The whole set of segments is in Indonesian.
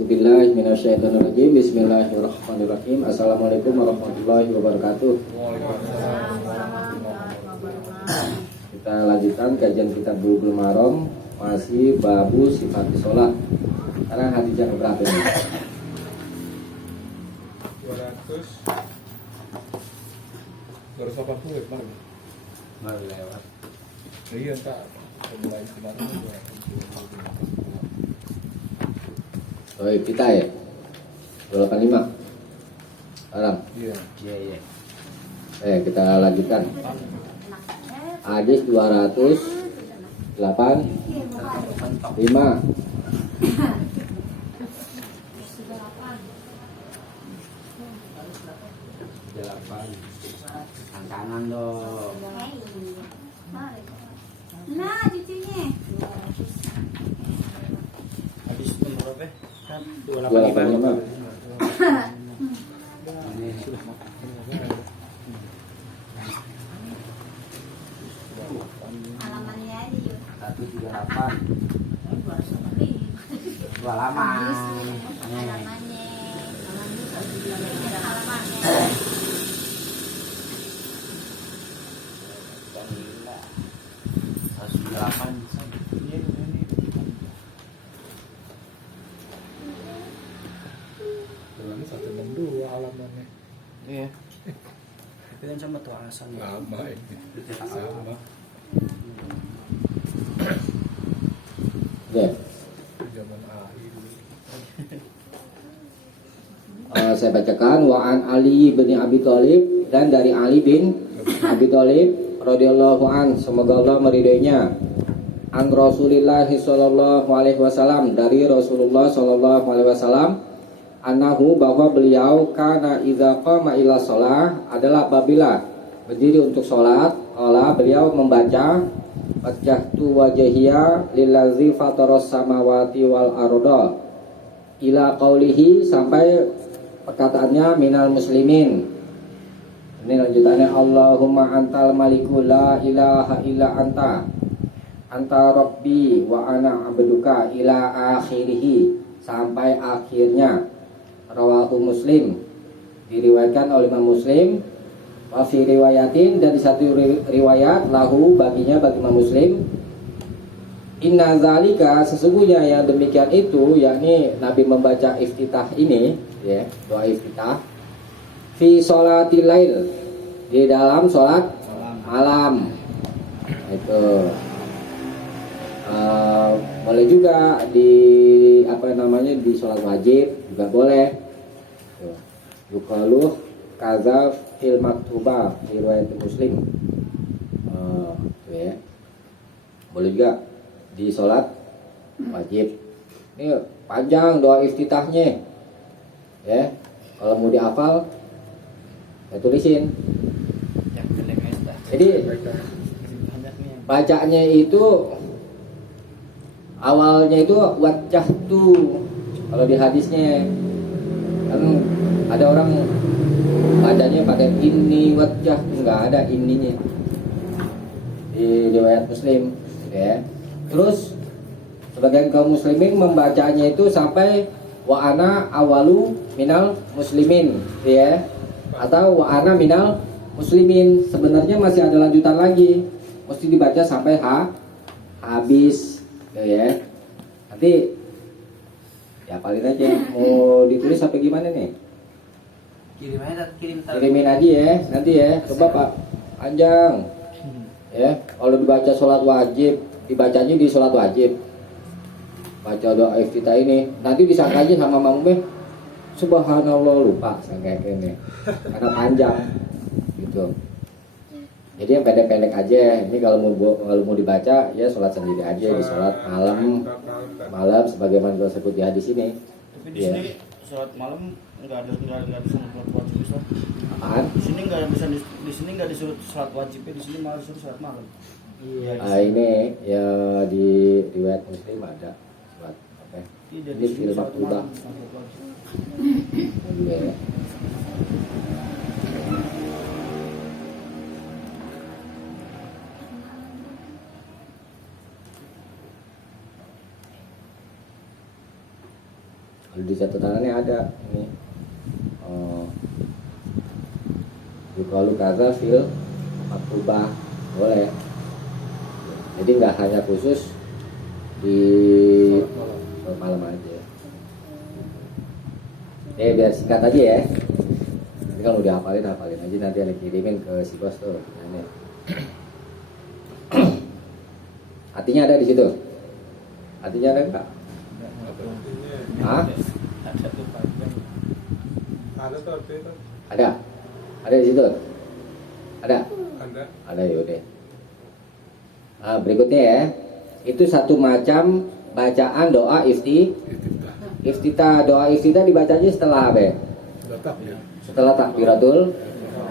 Bismillahirrahmanirrahim. Bismillahirrahmanirrahim. Assalamualaikum warahmatullahi wabarakatuh. Kita lanjutkan kajian kitab Bulughul Maram, masih babu sifat sholat. Sekarang hadis yang berapa ini? 280 kemarin. Baru lewat. Iya tak. Mulai kemarin. Baik, kita ya 285 Sekarang Iya. kita lanjutkan hadis 285. Kanan dong. Nah, cucunya. Habis nomor berapa? Kan 285. Ini sudah Halamannya aja yuk. 138. Dua halaman. Halamannya. Halamannya. 138. Ini 162 halamannya. Iya. Tapi kan sama tuh alasan Lama ini. Sama. Oke, Zaman akhir. saya bacakan wa'an Ali bin Abi Thalib, dan dari Ali bin Abi Thalib radhiyallahu an, semoga Allah meridainya, an Rasulillah sallallahu alaihi wasallam, dari Rasulullah sallallahu alaihi wasallam, annahu, bahwa beliau kana idza qama ila shalah, adalah apabila berdiri untuk sholat, Allah beliau membaca wajjahtu wajhiya lillazi fataras samawati wal arda ila qaulihi, sampai perkataannya minal muslimin. Ini lanjutannya, Allahumma antal maliku la ilaha illa anta rabbi wa ana abduka, ila akhirih, sampai akhirnya. Rawahu Muslim, diriwayatkan oleh Imam Muslim. Wa fi riwayatin, dan di satu riwayat, lahu, baginya, bagi Imam Muslim, inna zalika, sesungguhnya yang demikian itu, yakni Nabi membaca iftitah ini, ya, doa iftitah, fi sholatil lail, di dalam sholat malam. Itu boleh juga di di sholat wajib juga boleh. Yukaluh kaza fil maktubah, riwayat Muslim. Ya. Boleh juga di sholat wajib. Ini panjang doa iftitahnya, ya. Kalau mau dihafal, saya tulisin. Jadi bacanya itu awalnya itu wajjahtu. Kalau di hadisnya kan ada orang bacanya pakai ini wajjahtu, nggak ada ininya di riwayat Muslim, ya. Terus sebagian kaum muslimin membacanya itu sampai wa ana awalu minal muslimin, ya, atau wa ana minal muslimin. Sebenarnya masih ada lanjutan lagi, mesti dibaca sampai habis, ya. Nanti ya paling aja mau ditulis sampai gimana nih, kirimin aja ya nanti ya. Coba Pak, panjang ya. Kalau dibaca sholat wajib, dibacanya di sholat wajib, baca doa iftitah ini, nanti disangkanya sama makmumnya subhanallah, lupa sangka ini karena panjang gitu. Jadi yang pendek-pendek aja. Ini kalau mau dibaca ya sholat sendiri aja, di sholat malam sebagaimana disebut di hadis ini. Tapi di sini sholat malam nggak disuruh sholat wajib. Apaan? Di sini nggak disuruh sholat wajibnya, di sini malah disuruh sholat malam. Iya. Ini ya di riwayat Muslim ada sholat apa? Iya, Ini film maktubah. Ya. Di catatannya ada ini. Yukalu kaza fil maktubah boleh. Jadi nggak hanya khusus di malam aja. Biar singkat aja ya. Ini kalau udah hafalin aja, nanti ada kirimin ke si bos tuh. Ini. Artinya ada di situ. Artinya ada enggak? Hah? Ada tuh panjang. Ada tuh artinya. Ada. Ada di situ. Ada. Ada. Ada yaudah. Berikutnya ya. Itu satu macam bacaan doa iftitah. Doa iftitah dibacanya setelah apa ya? Tetap ya. Setelah takbiratul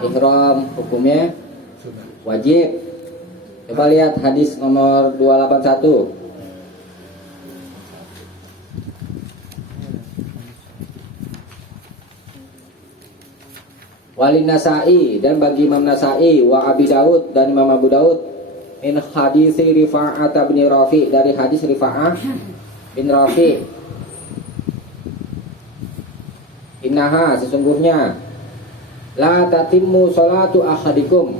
ihram. Hukumnya Sudah. wajib. Coba lihat hadis nomor 281. Walin Nasai, dan bagi Imam Nasai wa Abi Daud dan Imam Abu Daud min hadis Rifa'ah bin Rafi, dari hadis Rifa'ah bin Rafi, innaha, sesungguhnya la tatimmu salatu ahadikum.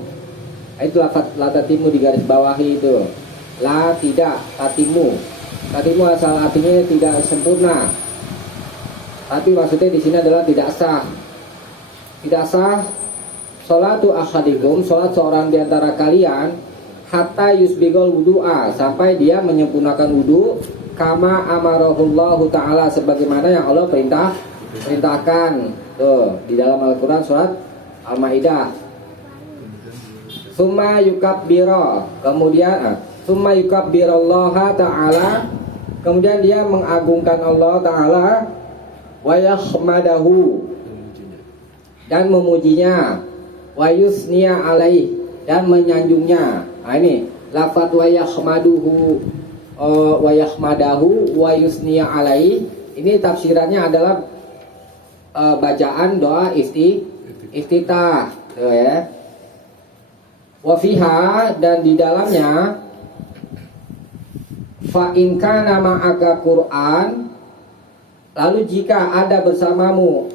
Itu lafaz la tatimmu di garis bawahi itu. La tidak, tatimmu. Tatimmu asal artinya tidak sempurna. Tapi maksudnya di sini adalah tidak sah. Tidak sah salatu ahadikum, salat seorang di antara kalian, hatta yusbigol wudu'a, sampai dia menyempurnakan wudu, kama amarahullahu ta'ala, sebagaimana yang Allah perintahkan. Tuh, di dalam Al-Quran surat Al-Maidah. Summa yukabbira, kemudian summa yukabbirallaha ta'ala, kemudian dia mengagungkan Allah ta'ala, wa yahmadahu, dan memujinya, wa yusniya alaih, dan menyanjungnya. Nah ini lafaz wa yahmaduhu, wa yahmadahu wa yusniya alaih, ini tafsirannya adalah bacaan doa iftitah. Tuh ya. Wa fiha, dan di dalamnya, fa in kana ma'aka Qur'an, lalu jika ada bersamamu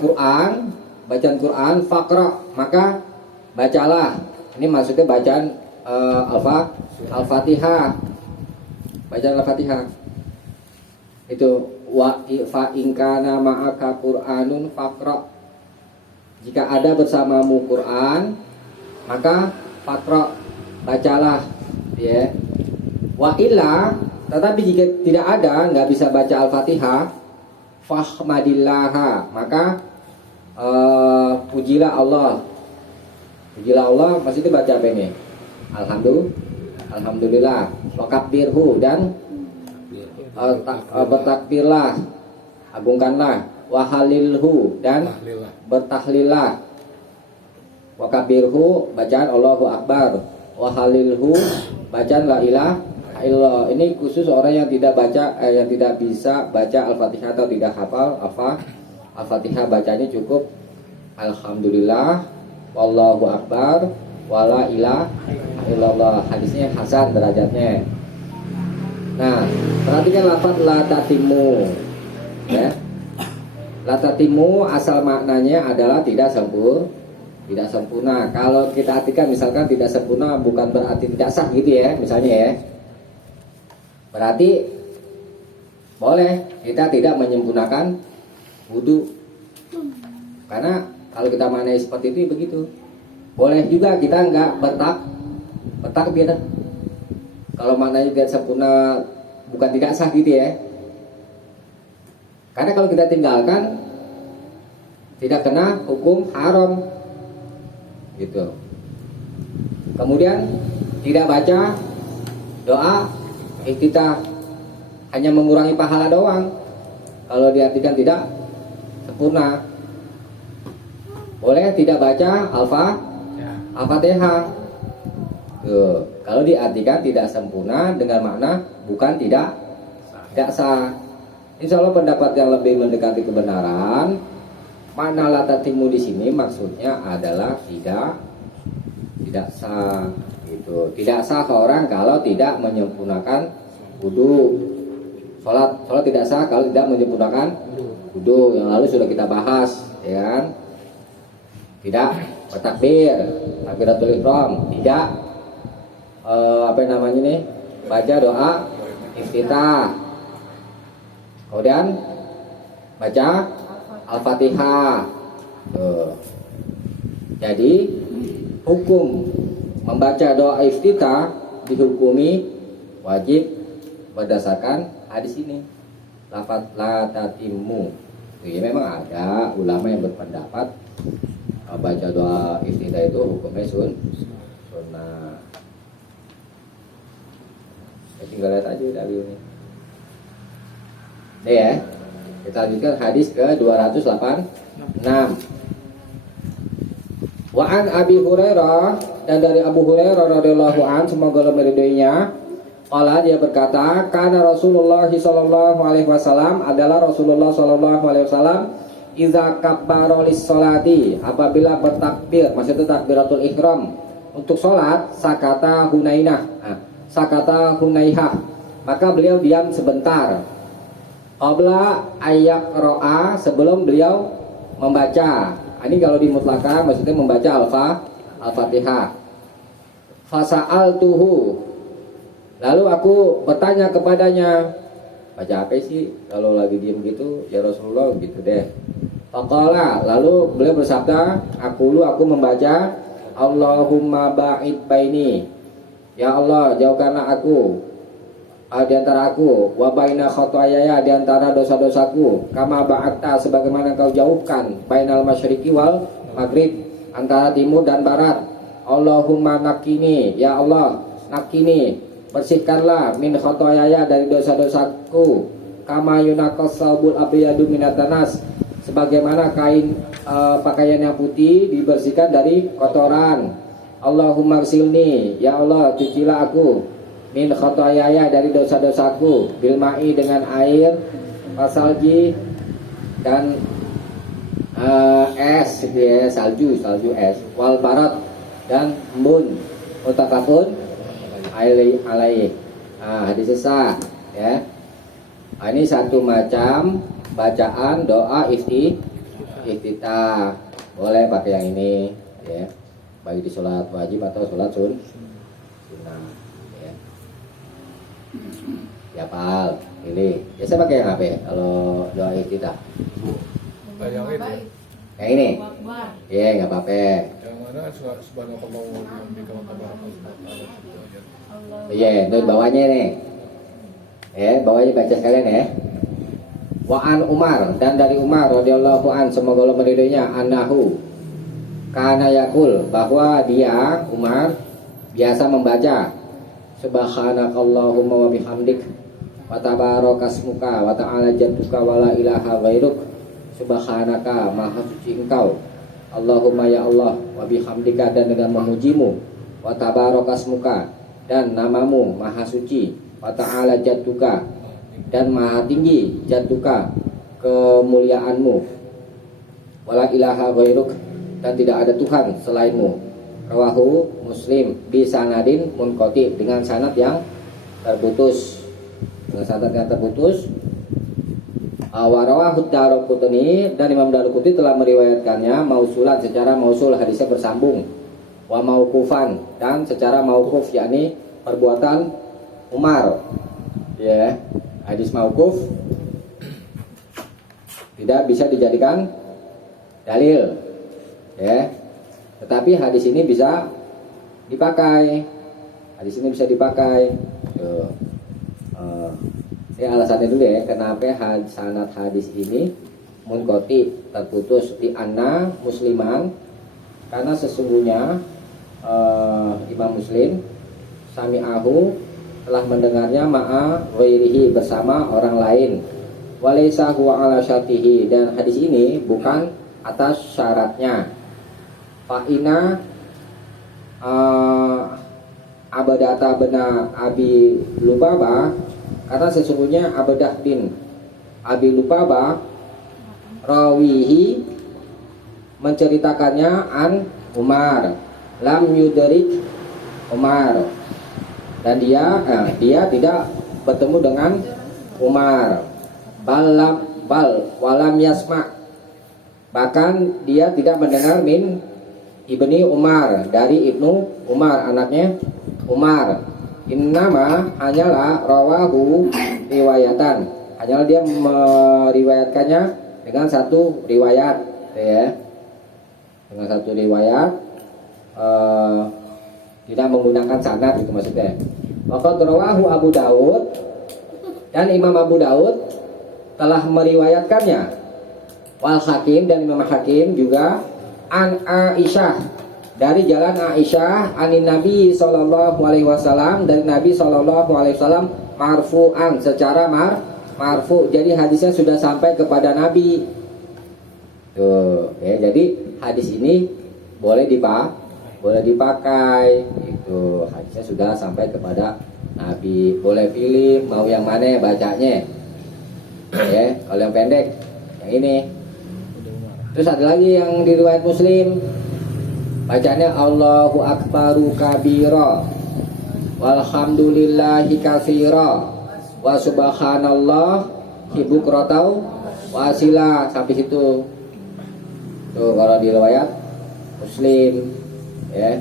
Quran, bacaan Quran, faqra, maka bacalah. Ini maksudnya bacaan Al-Fatihah. Bacaan Al-Fatihah. Itu wa fa in kana ma'aka Qur'anun faqra. Jika ada bersamamu Quran, maka faqra, bacalah, ya. Wa illa, tetapi jika tidak ada, nggak bisa baca Al-Fatihah, fahmadillaha, maka pujilah Allah. Pujilah Allah, maksudnya baca apa ini? Alhamdulillah. Wa kabbirhu, dan bertakbirlah, agungkanlah. Wa halilhu, dan bertahlillah. Wa kabbirhu, bacaan Allahu Akbar. Wa halilhu, bacaan la ilaha illallah. Ini khusus orang yang tidak baca, yang tidak bisa baca Al-Fatihah atau tidak hafal Al-Fatihah, bacanya cukup Alhamdulillah, Wallahu Akbar, wala ilaha illallah. Hadisnya hasan derajatnya. Nah, perhatikan lafaz la tatimu, ya. La tatimu asal maknanya adalah tidak sempurna. Kalau kita artikan misalkan tidak sempurna bukan berarti tidak sah gitu ya, misalnya ya. Berarti boleh kita tidak menyempurnakan wudu. Karena kalau kita maknai seperti itu begitu. Boleh juga kita enggak bertakbir. Kalau maknanya tidak sempurna bukan tidak sah gitu ya. Karena kalau kita tinggalkan tidak kena hukum haram gitu. Kemudian tidak baca doa iftitah, hanya mengurangi pahala doang. Kalau diartikan tidak sempurna, boleh tidak baca Al-Fatihah. Kalau diartikan tidak sempurna dengan makna bukan tidak sah. Insya Allah pendapat yang lebih mendekati kebenaran. Makna la tatimu di sini maksudnya adalah tidak sah gitu. Tidak sah seorang kalau tidak menyempurnakan wudu. Sholat tidak sah kalau tidak menyempurnakan wudu. Yang lalu sudah kita bahas, ya kan? Tidak bertakbir, takbiratul ihram, tidak baca doa iftitah. Kemudian baca Al-Fatihah. Jadi hukum membaca doa iftitah dihukumi wajib berdasarkan hadis ini. Lafaz la tatimmu. Ya, memang ada ulama yang berpendapat baca doa iftitah itu hukumnya sunnah. Saya tinggal lihat aja dari ini. Nih ya, kita lanjutkan hadis ke 286. Wa an Abi Hurairah, dan dari Abu Hurairah radhiyallahu an, semoga Allah meridhoinya, qala, dia berkata, kana Rasulullah sallallahu alaihi wasallam, adalah Rasulullah sallallahu alaihi wasallam, iza kabbara lis salati, apabila bertakbir, maksudnya takbiratul ihram untuk salat, sakata hunaihah, maka beliau diam sebentar. Qabla ayyak ro'a, sebelum beliau membaca. Ini kalau dimutlakan maksudnya membaca Al-Fatihah. Fasa'altuhu, lalu aku bertanya kepadanya, baca apa sih kalau lagi diem gitu ya Rasulullah, gitu deh. Faqala, lalu beliau bersabda, aku membaca Allahumma ba'id baini, ya Allah jauhkanlah aku di antara aku, wa baina khotoyaya, di antara dosa-dosaku, kama ba'atta, sebagaimana kau jauhkan, bainal masyriqi wal maghrib, antara timur dan barat. Allahumma nakini, ya Allah nakini, bersihkanlah, min khotoyaya, dari dosa-dosaku, kama yunaqas saubul abyadu minatanas, sebagaimana kain pakaian yang putih dibersihkan dari kotoran. Allahumma gsilni, ya Allah cucilah aku, min khotoyaya, dari dosa-dosaku, bilma'i, dengan air, wasalji, dan es, ya, salju es, wal barat, dan embun, mutakafun alai. Hadis sesah, ya. Ini satu macam bacaan doa iftitah, boleh pakai yang ini, ya, baik di sholat wajib atau sholat sunnah. Ya pal, pilih. Biasa pakai yang apa ya kalau doa iftitah? Yang ini. Yang ini? Iya, nggak apa-apa. Yang mana subhanallah wa bihamdika wa tabarakallahul. Iya, itu bawahnya nih. Ya, bawahnya baca sekalian ya. Wa an Umar, dan dari Umar radhiyallahu an, semoga Allah meridhoinya, annahu kana yaqul, bahwa dia Umar biasa membaca subhanakallahumma wa bihamdik wa tabarakasmuka wa ta'ala jadduka wa la ilaha ghairuk, subhanaka, maha suci engkau, Allahumma, ya Allah, wa bihamdika, dan dengan memujimu, wa tabarakasmuka, dan namamu maha suci, wa ta'ala jadduka, dan maha tinggi, jadduka, kemuliaanmu, wa la ilaha ghairuk, dan tidak ada Tuhan selainmu. Rawahu Muslim bi sanadin munqati, dengan sanad yang terputus. Wa rawahu Daruqutni, dan Imam Daruqutni telah meriwayatkannya mausulan, secara mausul, hadisnya bersambung. Wa mauqufan, dan secara mauquf, yakni perbuatan Umar. Ya, hadis mauquf tidak bisa dijadikan dalil. Ya. Tetapi hadis ini bisa dipakai. Alasannya dulu ya, kenapa sanad hadis ini munqati, terputus, di anna musliman, karena sesungguhnya Imam Muslim sami'ahu, telah mendengarnya, ma'a ghairihi, bersama orang lain, walaysa huwa ala syartihi, dan hadis ini bukan atas syaratnya. Fa'ina Abadata bena Abi Lubaba, karena sesungguhnya Abadah bin Abi Lubaba rawihi, menceritakannya, an Umar, lam yudrik Umar, dan dia tidak bertemu dengan Umar. Bal walam yasma, bahkan dia tidak mendengar min ibni Umar, dari Ibnu Umar, anaknya Umar. Innama hanyalah rawahu riwayatan, hanyalah dia meriwayatkannya dengan satu riwayat, ya, dengan satu riwayat, tidak menggunakan sanad itu maksudnya. Maka rawahu Abu Daud, dan Imam Abu Daud telah meriwayatkannya, wal Hakim, dan Imam Hakim juga, an Aisyah, dari jalan Aisyah, anin Nabi sallallahu alaihi wasallam, dari Nabi sallallahu alaihi wasallam, marfu'an, secara marfu. Jadi hadisnya sudah sampai kepada Nabi. Tuh, ya, jadi hadis ini boleh dipakai. Itu hadisnya sudah sampai kepada Nabi. Boleh pilih mau yang mana bacanya. Ya, kalau yang pendek yang ini. Terus ada lagi yang di riwayat Muslim, bacanya Allahu akbaru kabira walhamdulillahi katsira wa subhanallah bukratan wa asila, sampai situ. Tuh kalau di riwayat Muslim, ya,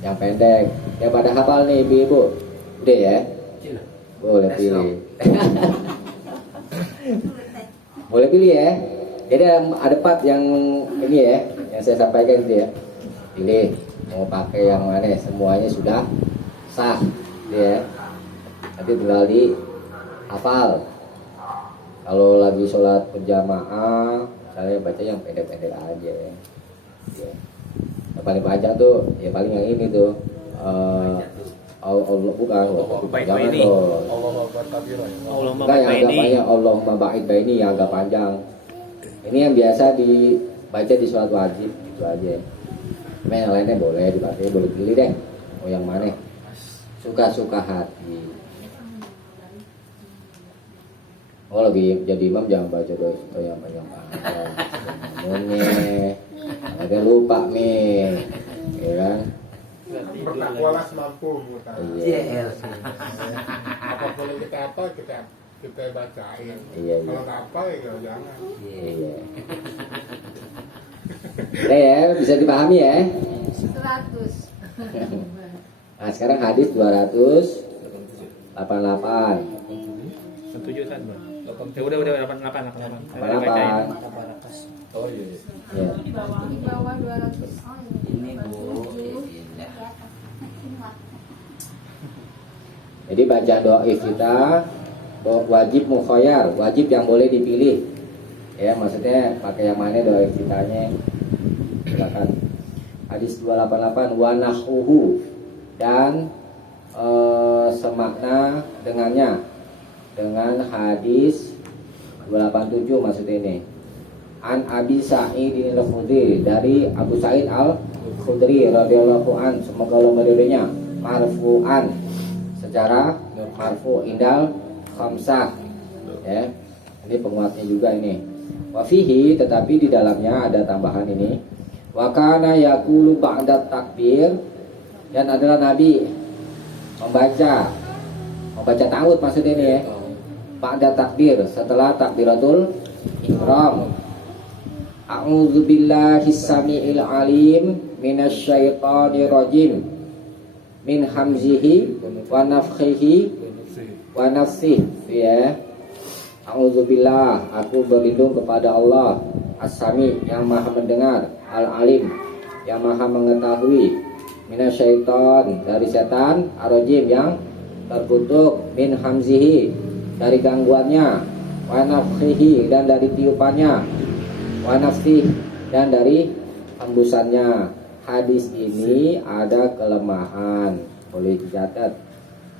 yang pendek. Yang pada hafal nih ibu, udah ya, boleh pilih. Boleh pilih ya. Jadi ada part yang ini ya, yang saya sampaikan itu ya. Pilih mau pakai yang mana, semuanya sudah sah, ya. Nanti tinggal di hafal. Kalau lagi sholat berjamaah, saya baca yang pendek-pendek aja ya. Yang paling panjang tuh, ya paling yang ini tuh. Allah bukan, jangan tuh. Enggak, yang agak panjang, Allahumma ba'id baini, yang agak panjang. Ini yang biasa dibaca di sholat wajib, itu aja. Cuma yang lainnya boleh dipakai, boleh pilih deh. Mau yang mana? Suka-suka hati. Oh, lagi jadi imam jangan baca doa yang panjang. Ada lupa nih, ya kan? Bertakwalah semampu. Iya. Apapun yang kita apa kita bacain. Iya. Kalau nggak apa ya jangan. Iya. Udah ya, bisa dipahami ya. 100. Nah, sekarang hadis 288. Setuju kan, Bang? Ya udah 88. 88. Oh iya. Ya. Di bawah 200. Oh, Ini Bu. Jadi baca doa kita wajib mukhayyar, wajib yang boleh dipilih. Ya, maksudnya pakai yang mana doa kitanya. Silakan. Hadis 288 wa nahuhu, dan semakna dengannya dengan hadis 287 maksud ini. An Abi Sa'id al-Khudri, dari Abu Sa'id al-Khudri radhiyallahu an, semoga Allah meridhoinya, marfu'an, secara marfu indal khamsah, ya. Ini penguatnya juga ini. Wa fihi, tetapi di dalamnya ada tambahan ini. Wa kana yaqulu ba'da takbir, dan adalah Nabi membaca ta'awud maksud ini ya. Ba'da takbir, setelah takbiratul ihram. A'udzu billahi samiil alim minasyaitonir rajim min hamzihi wa nafthihi wa nafsihi, ya. A'udzubillah, aku berlindung kepada Allah As-Sami, yang maha mendengar, Al-Alim, yang maha mengetahui, minasyaiton, dari setan, ar-rajim, yang terkutuk, min hamzihi, dari gangguannya, wa nafthihi, dan dari tiupannya, wa nafsihi, dan dari hembusannya. Hadis ini ada kelemahan, boleh dicatat,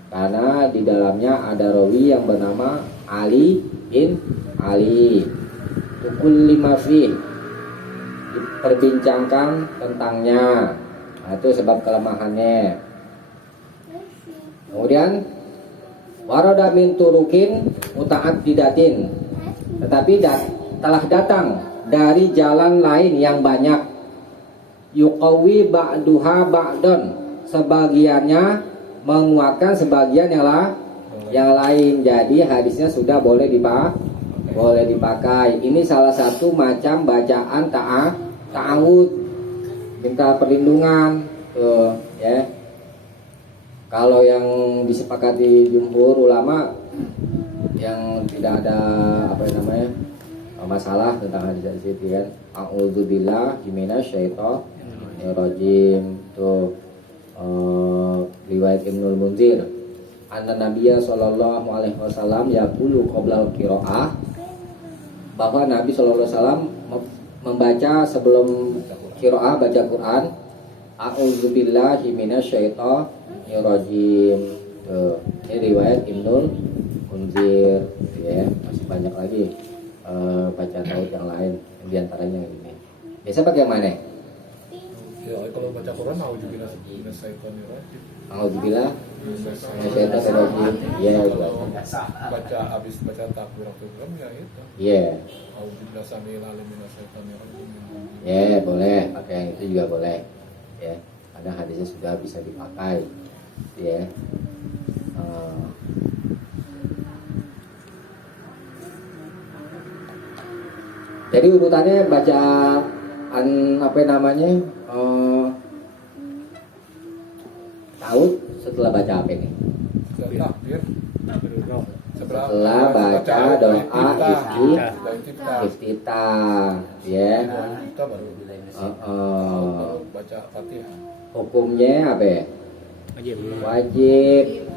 karena di dalamnya ada rawi yang bernama Ali bin Ali. Tukul lima fi, diperbincangkan tentangnya. Nah, itu sebab kelemahannya. Kemudian warada min turukin muta'addidatin, tetapi telah datang dari jalan lain yang banyak. Yuqawi ba'duha ba'don, sebagiannya menguatkan sebagian yang yang lain. Jadi hadisnya sudah boleh dipakai. Ini salah satu macam bacaan ta'awud, minta perlindungan tuh ya. Kalau yang disepakati jumhur ulama yang tidak ada masalah tentang hadis itu kan, a'udzubillah minasyaitonir rajim tuh, riwayat Ibnul Munzir anna Nabiya sallallahu alaihi wasallam yaqulu qabla qiraah, bahwa Nabi sallallahu alaihi wasallam membaca sebelum qiraah baca Quran, a'udzubillahi minasyaitonir rajim tuh. Ini riwayat Ibnul Munzir ya. Masih banyak lagi bacaan taut yang lain, diantaranya ini. Biasa pakai mana? Ya kalau baca Quran auzubillah minasyaitonir rajim. Auzubillah minasyaitonir rajim. Ya, Kalau baca habis baca takbiratul ihram ya itu. iya. Auzubillah samil alim minasyaitonir rajim. Ya, boleh pakai yang itu juga boleh. Ya, karena hadisnya sudah bisa dipakai. Ya. Jadi urutannya bacaan apa namanya? Tahu setelah baca apa ini? Setelah takbir, Setelah baca doa iftitah, iftitah, ya. kita baru baca Fatihah. Hukumnya apa ya? Wajib. Wajib.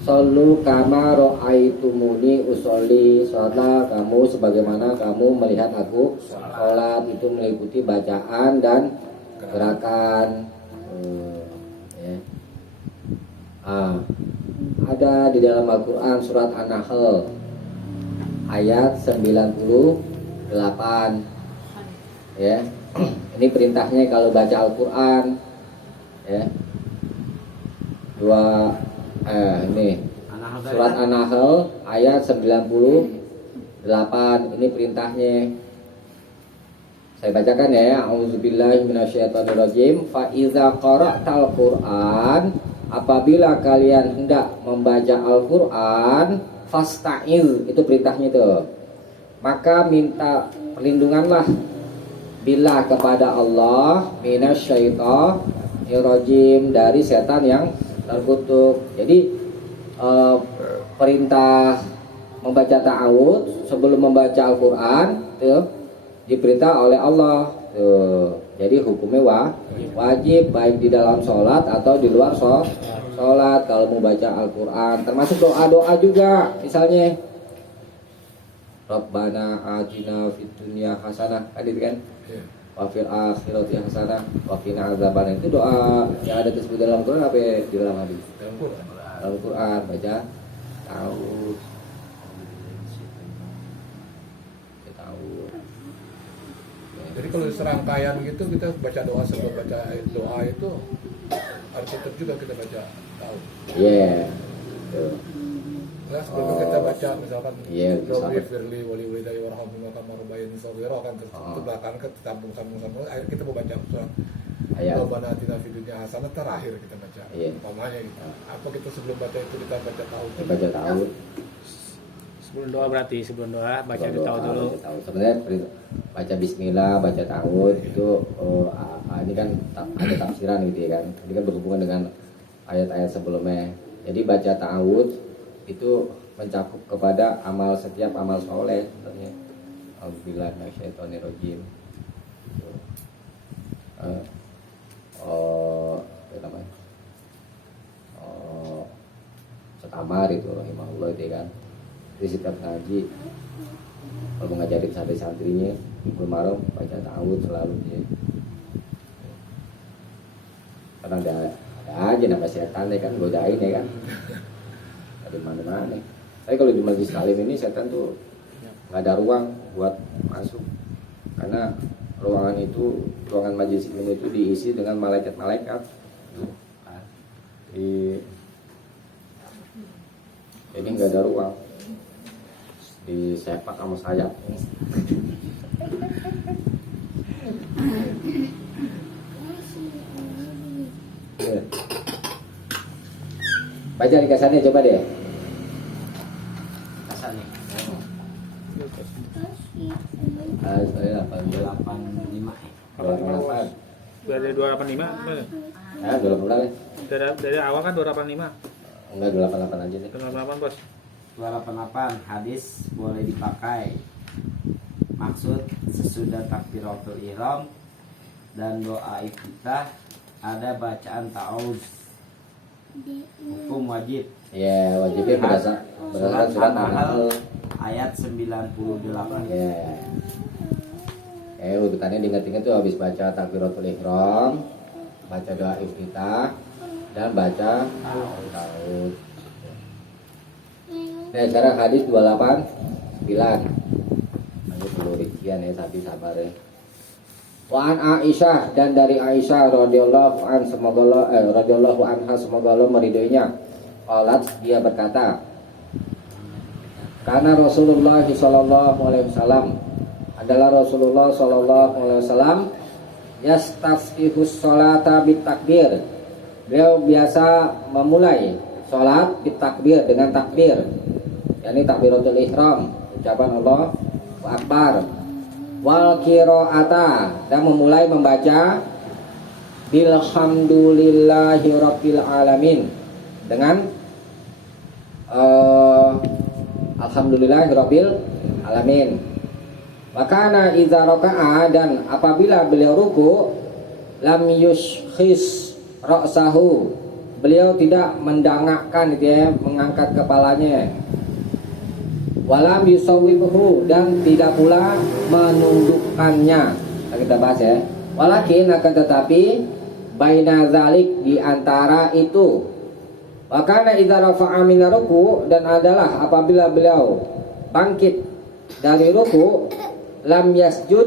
Sallu kama ra'aitumuni usolli, sholat kamu sebagaimana kamu melihat aku sholat. Itu meliputi bacaan dan gerakan. Ya. Ada di dalam Al-Quran surat An-Nahl ayat 98 ya. Ini perintahnya kalau baca Al-Quran ya. Ini surat An-Nahl ayat 98. Ini perintahnya. Saya bacakan ya. A'udzubillahi minasyaitonirrajim. Fa iza qara'tal Qur'an, apabila kalian hendak membaca Al-Qur'an, fasta'iz, itu perintahnya itu. Maka minta perlindunganlah billah kepada Allah minasyaitonirrajim, dari setan yang terkutuk. Jadi perintah membaca ta'awud sebelum membaca Al-Qur'an tuh diperintah oleh Allah tuh. Jadi hukumnya wajib baik di dalam sholat atau di luar sholat kalau mau baca Al-Quran. Termasuk doa-doa juga, misalnya Rabbana atina fid dunya hasanah, kan wa fil akhirati hasanah wa qina adzabannar. Itu doa yang ada tersebut dalam Quran apa ya? Di dalam hadis. Dalam Quran baca ta'awud. Jadi kalau serangkaian gitu kita baca doa sebelum baca doa itu harus tetap juga kita baca tahu. Iya. Nah, sebelum kita baca misalkan misalkan. Firli wali walidayya warhamhuma kama rabbayani shaghira kan itu belakang ke sambung akhir kita mau baca surat Ayat. Rabbana atina fid dunya hasanah terakhir kita baca. Umpamanya gitu. Apa kita sebelum baca itu kita baca tahu? Baca tahu. Sebelum doa berarti sebelum doa baca tahu dulu. Sebenarnya baca bismillah, baca ta'awud itu ini kan ada tafsiran gitu ya kan. Ini kan berhubungan dengan ayat-ayat sebelumnya. Jadi baca ta'awud itu mencakup kepada setiap amal soleh sebenarnya. Alhamdulillah minasyaitonirrajim. Apa namanya? Sekamar itu rahimahullah itu kan. Di setiap ngaji kalau ngajarin santri-santrinya belum baca ta'awud selalu dia. Karena ada aja nama setan ya kan, godain ya kan. Ada mana-mana. Tapi kalau di majelis taklim ini setan tuh nggak ada ruang buat masuk. Karena ruangan majelis ilmu itu diisi dengan malaikat-malaikat. Jadi nggak ada ruang. Disepak sama sayap. Baca ringkasannya coba deh. dari 8 85 28. Dari 285 bener? Ya 28 ya. Dari awal kan 285. Enggak 28 aja deh. 288 bos. 288 hadis boleh dipakai. Maksud sesudah takbiratul ihram dan doa iftitah ada bacaan ta'awuz. Hukum wajib. Ya, wajibnya berdasarkan surat An-Nahl ayat 98. ya. Urutannya diingat-ingat tuh habis baca takbiratul ihram, baca doa iftitah dan baca ta'awuz. Nah, sekarang hadis 289. Ini perlu rincian ya, tapi sabar ya. Wa an Aisyah, dan dari Aisyah radhiyallahu an radhiyallahu anha, semoga Allah meridhoinya. Qalat, dia berkata, karena Rasulullah sallallahu alaihi wasallam, adalah Rasulullah sallallahu alaihi wasallam, yastaftihus sholata bitakbir. Beliau biasa memulai salat bitakbir, dengan takbir, yakni takbiratul ihram, ucapan Allahu akbar, wal qiraata, dan memulai membaca bilhamdulillahi rabbil alamin, dengan alhamdulillahi rabbil alamin. Makana idza raka'a, dan apabila beliau ruku, lam yushkhis ra'sahu, beliau tidak mendangakkan gitu ya, mengangkat kepalanya. Walam yusawwibuhu, dan tidak pula menundukkannya. Kita bahas ya. Walakin, akan tetapi, baina zalik, di antara itu. Wa kana idza rafa'a min ruku', dan adalah apabila beliau bangkit dari ruku', lam yasjud,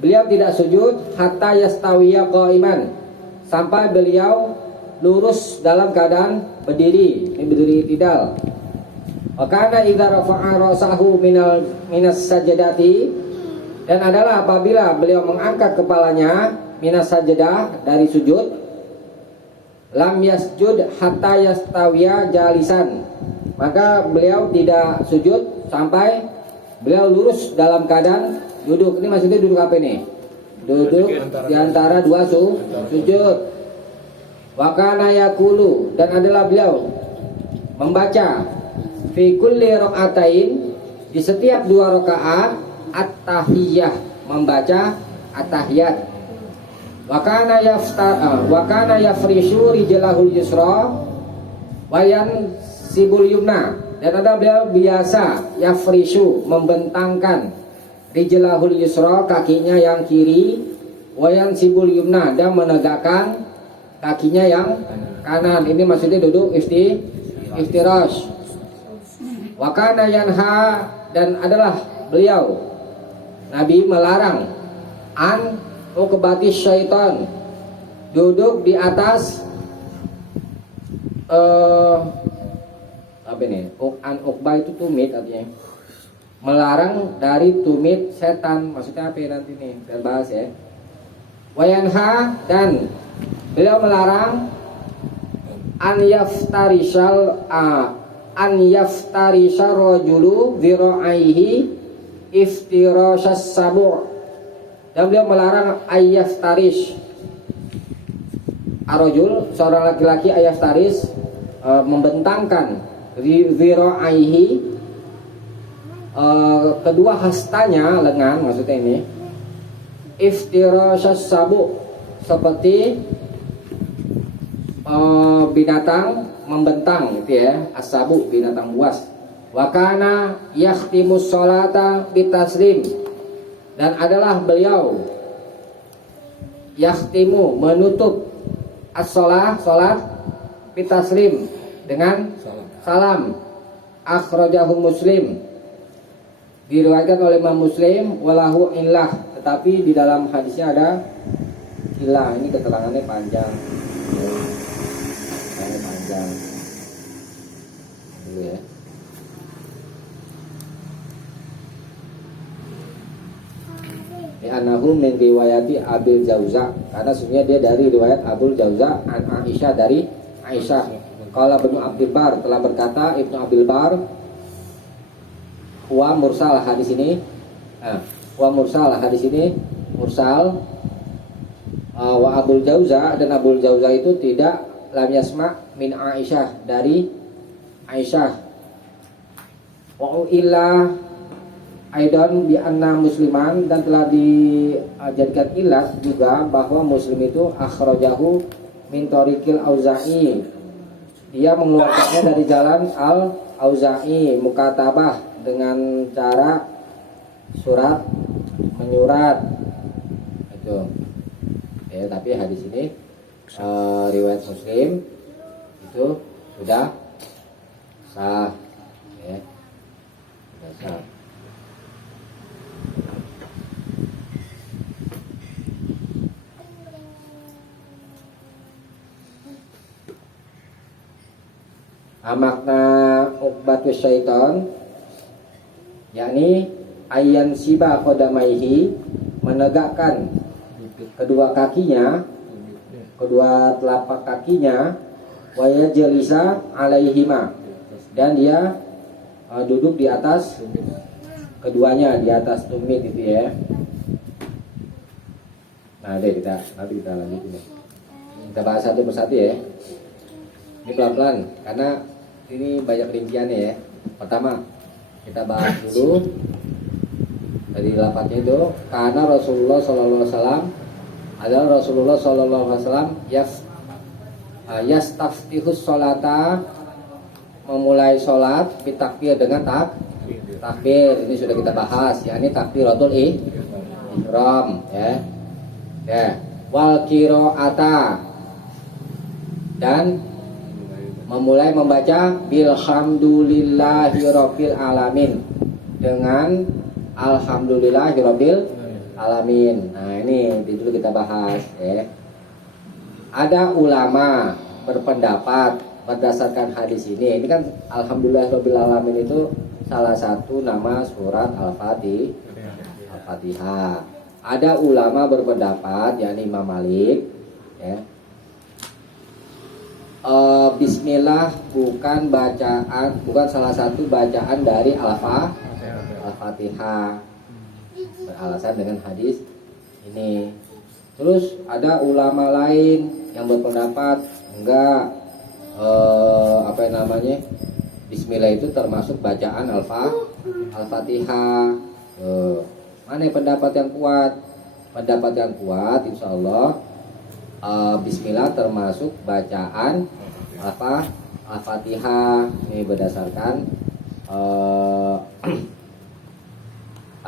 beliau tidak sujud hatta yastawiya qa'iman, sampai beliau lurus dalam keadaan berdiri, ini berdiri tidal. Wa kana idza rafa'a ra'sahu minas sajdati, dan adalah apabila beliau mengangkat kepalanya minas sajdah, dari sujud, lam yasjud hatta yastawiya jalisan, maka beliau tidak sujud sampai beliau lurus dalam keadaan duduk. Ini maksudnya duduk apa ini? Duduk di antara dua sujud. Wa kana yaqulu, dan adalah beliau membaca fi kulli rakaatain, di setiap dua rakaat, at-tahiyyah, membaca at-tahiyat. Wa kana yafrishu rijlahul yusra wa yansibul yumna, dan ada beliau biasa yafrishu, membentangkan rijlahul yusra, kakinya yang kiri, wa yansibul yumna, dan menegakkan kakinya yang kanan. Ini maksudnya duduk iftirash. Wa kana yanha, dan adalah beliau Nabi melarang an uqbatis syaitan, duduk di atas apa ini? An uqbah itu tumit artinya. Melarang dari tumit setan. Maksudnya apa ya nanti nih? Kita bahas ya. Wa yanha, dan beliau melarang an yaftarisha rajulu dhira'aihi iftirashas sabu', dan beliau melarang ayyaftarish arojul, seorang laki-laki, ayyaftarish, membentangkan dhira'aihi, kedua hastanya, lengan maksudnya ini, iftirashas sabu', seperti binatang membentang gitu ya, as-sabu, binatang buas. Wa kana yakhtimus sholata bitaslim, dan adalah beliau yakhtimu, menutup as-sholah, sholat, bitaslim, dengan salam. Akhrajahu Muslim, diriwayatkan oleh Imam Muslim, walahu illah, tetapi di dalam hadisnya ada ilah. Ini keterangannya panjang. Dulu ya. Anahu min riwayati Abil Jauza, karena sebenarnya dia dari riwayat Abul Jauza an Aisyah, dari Aisyah. Qala Ibnu Abdul Bar, telah berkata Ibnu Abdul Bar, wa mursal, hadis ini wa mursal, hadis ini mursal. Wa Abul Jauza, dan Abul Jauza itu tidak lam yasma min Aisyah, dari Aisyah. Wa illa aidan bi anna musliman, dan telah dijadikan ilat juga bahwa Muslim itu akhrajahu min tariqil Auza'i, dia mengeluarkannya dari jalan Al Auza'i mukatabah, dengan cara surat menyurat itu. Ya, tapi hadis ini riwayat Muslim itu sudah sah, ya, sudah sah. Makna uqbatus syaitan, yakni ayyan siba qadamaihi, menegakkan kedua kakinya, kedua telapak kakinya, waya jelisa alaihima, dan dia duduk di atas keduanya, di atas tumit itu ya. Nah, deh nanti kita lanjutin ya. Kita bahas satu persatu ya. Ini pelan-pelan karena ini banyak rinciannya ya. Pertama, kita bahas dulu dari lafadznya itu, karena Rasulullah Sallallahu Alaihi Wasallam adalah Rasulullah Sallallahu Alaihi Wasallam yastaftihus sholata, memulai sholat bitakbir, dengan takbir. Ini sudah kita bahas, yakni takbiratul ihram ya. Ya, wal qiraata, dan memulai membaca bilhamdulillahirabbil alamin, dengan alhamdulillahirabbil alamin. Nah, ini dulu kita bahas ya. Ada ulama berpendapat berdasarkan hadis ini kan alhamdulillahirabbil alamin itu salah satu nama surat Al-Fatihah. Ada ulama berpendapat, yakni Imam Malik ya, bismillah bukan salah satu bacaan dari Al-Fatihah, beralasan dengan hadis ini. Terus ada ulama lain yang berpendapat enggak, bismillah itu termasuk bacaan Al-Fatihah. Mana pendapat yang kuat? Pendapat yang kuat insya Allah bismillah termasuk bacaan Al-Fatihah. Ini berdasarkan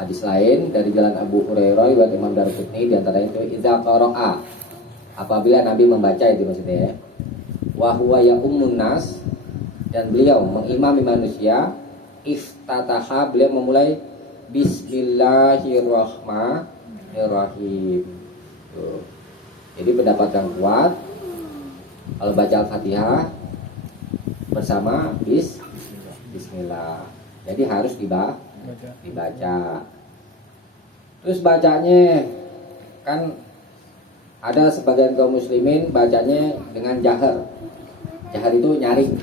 hadis lain dari jalan Abu Hurairah riwayat Imam Darqutni, di antara itu idza qara'a, apabila Nabi membaca, itu maksudnya ya, wa huwa ya'ummun nas, dan beliau mengimami manusia, iftataha, beliau memulai bismillahirrahmanirrahim. Tuh. Jadi pendapat yang kuat kalau baca Al-Fatihah bersama bismillah. Jadi harus dibaca. Terus bacanya kan ada sebagian kaum muslimin bacanya dengan jahar. Jahar itu nyaring.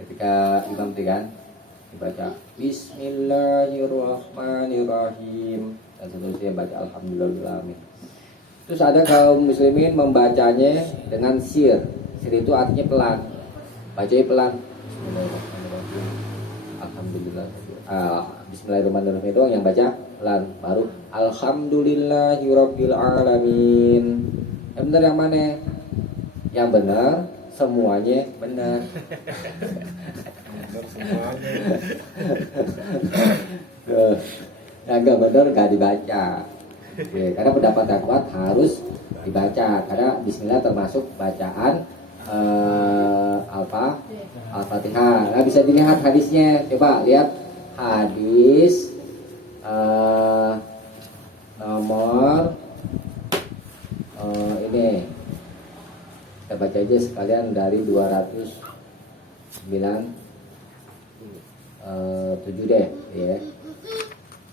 Ketika imam itu kan dibaca bismillahirrahmanirrahim, dan seterusnya baca alhamdulillahirrahmanirrahim. Terus ada kaum muslimin membacanya dengan sir. Sir itu artinya pelan. Bacanya pelan. Alhamdulillah. Bismillahirrahmanirrahim itu yang baca pelan. Baru alhamdulillahirabbil alamin. Yang benar yang mana? Yang benar semuanya benar. Yang gak benar gak dibaca. Oke, karena pendapat yang kuat harus dibaca, karena bismillah termasuk bacaan Al-Fatihah. Nah, bisa dilihat hadisnya. Coba lihat hadis nomor ini. Kita baca aja sekalian dari 297 deh ya.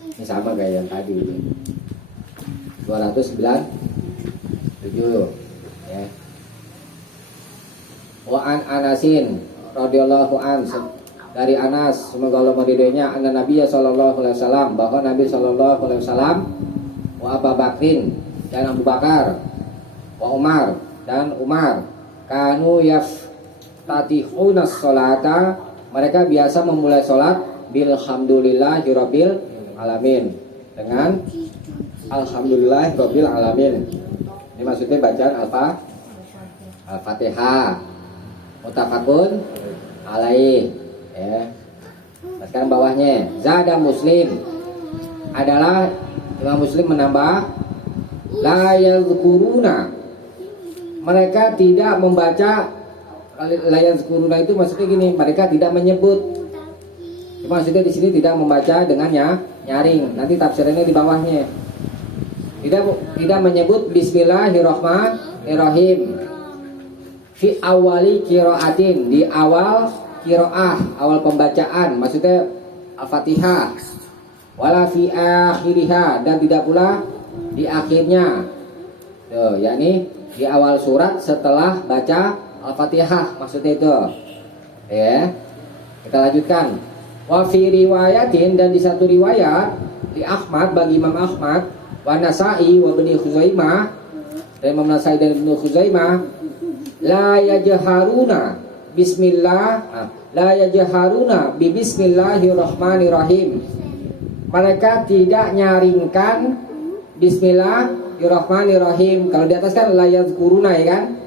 Ini sama kayak yang tadi ini. 297 ya. Wa an Anasin radhiyallahu an, dari Anas semoga Allah meridhoinya anna Nabi sallallahu alaihi wasallam bahwa Nabi sallallahu alaihi wasallam wa Abu Bakrin dan Abu Bakar wa Umar dan Umar kanu yaftatihuna sholata mereka biasa memulai sholat bilhamdulillahirabbil alamin dengan alhamdulillahirabbil alamin. Ini maksudnya bacaan Al-Fatihah mutafakun alaih ya. Sekarang bawahnya zada Muslim adalah Imam Muslim menambah la yazkuruna mereka tidak membaca la yazkuruna itu maksudnya gini mereka tidak menyebut maksudnya di sini tidak membaca dengan nyaring nanti tafsirannya di bawahnya tidak menyebut Bismillahirrahmanirrahim fi awali qiraatin di awal qiraah awal pembacaan maksudnya Al-Fatihah wala fi akhiriha dan tidak pula di akhirnya yakni di awal surat setelah baca Al-Fatihah maksudnya itu ya. Kita lanjutkan wa fi riwayatin dan di satu riwayat di Ahmad bagi Imam Ahmad wa Nasa'i wa Ibnu Khuzaimah dan Imam Nasa'i dan Ibnu Khuzaimah la yajharuna bi bismillahirrahmanirrahim mereka tidak nyaringkan bismillahirrahmanirrahim. Kalau di atas kan la yazkuruna ya kan,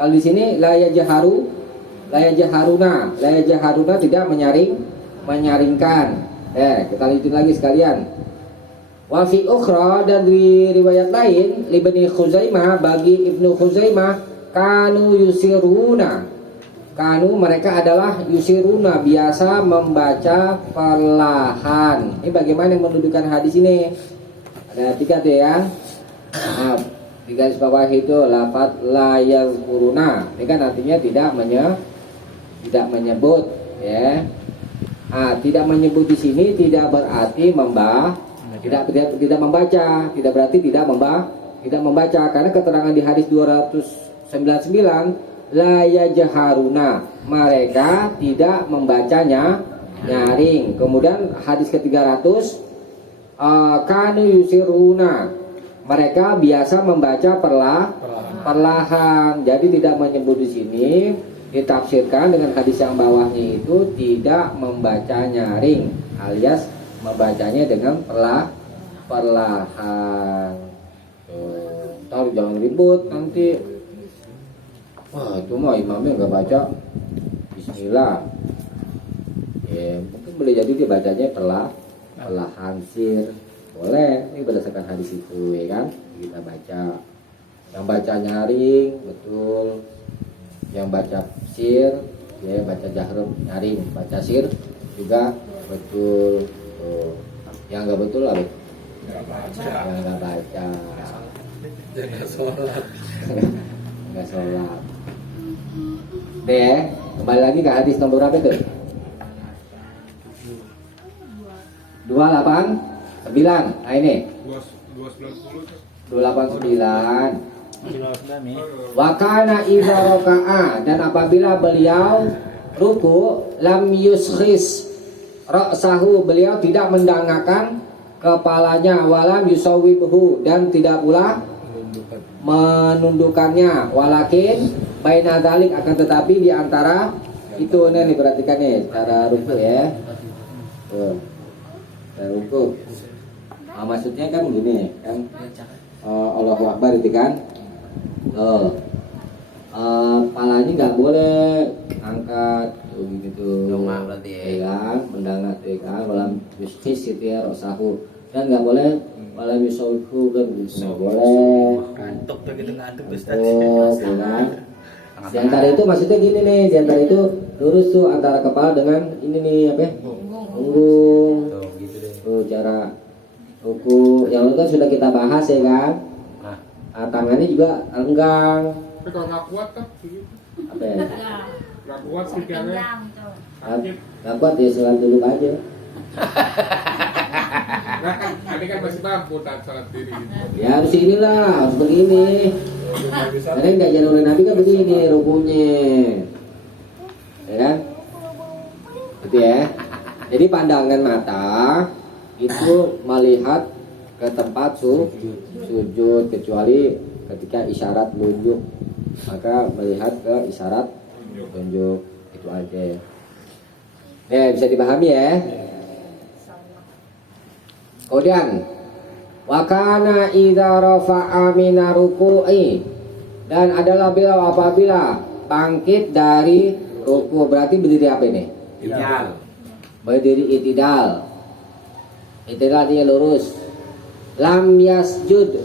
kalau di sini la yajharuna tidak menyaringkan. Kita lanjut lagi sekalian. Wa fi ukhra dan di riwayat lain Ibnu Khuzaimah bagi Ibnu Khuzaimah kanu mereka adalah yusiruna biasa membaca perlahan. Ini bagaimana mendudukan hadis ini? Ada 3 tuh ya. Nah, di garis bawah itu lafaz la yazkuruna. Ini kan artinya tidak menyebut ya. Tidak menyebut di sini tidak berarti tidak membaca, tidak berarti tidak membaca karena keterangan di hadis 299 la yajharuna mereka tidak membacanya nyaring. Kemudian hadis ke-300 kanu yusiruna mereka biasa membaca perlahan. Jadi tidak menyebut di sini ditafsirkan dengan hadis yang bawahnya itu tidak membaca nyaring alias membacanya dengan perlahan. Ntar jangan ribut nanti. Wah itu mah imamnya nggak baca Bismillah. Mungkin boleh jadi dia bacanya perlahan sir. Boleh, ini berdasarkan hadis itu ya kan. Kita baca. Yang baca nyaring betul. Yang baca sir, ya baca jahr nyaring, baca sir juga betul. Yang nggak betul apa? Yang nggak baca. Jangan sholat. Nggak sholat. Deh, kembali lagi ke hadis nomor berapa itu? 289. Nah ini 289. Wakana idza raka'a dan apabila beliau ruku lam yuskhis ra'sahu beliau tidak mendangakkan kepalanya walam yusawwibhu dan tidak pula menundukkannya walakin baina dzalik akan tetapi di antara itu nih diperhatikan nih cara ruku ya. Ruku. Maksudnya kan begini kan Allahu Akbar itu kan. Palanya nggak boleh angkat begitu. Dongak berarti ya. Mendangat ya kan walam yuskhis itu ya rosahu dan nggak boleh walam yusalhu kan gitu. Nggak boleh. Ngantuk begitu ngantuk Ustaz. Ya kan. Di antara itu maksudnya gini nih, di antara itu lurus tuh antara kepala dengan ini nih apa? Punggung. Tuh gitu deh. Tuh cara ruku. Yang itu kan sudah kita bahas ya kan. Tangannya juga renggang. Tapi kalau nggak kuat kan Apa ya? nggak kuat sih kayaknya. Nggak kuat ya sholat dulu aja. Nah kan tadi kan masih mampu tak salat diri gitu. Ya harus inilah, harus begini. Karena nggak jadi oleh Nabi kan begini rukunya, ya kan? Gitu ya. Jadi pandangan mata itu melihat ke tempat sujud kecuali ketika isyarat tunjuk, maka melihat ke isyarat tunjuk itu aja. Bisa dipahami ya. Kemudian wakana idza rafa'a mina ruku'i, dan adalah beliau apabila bangkit dari ruku, berarti berdiri apa ini? Ideal. Berdiri itidal. Itidal dia lurus. Lam yasjud,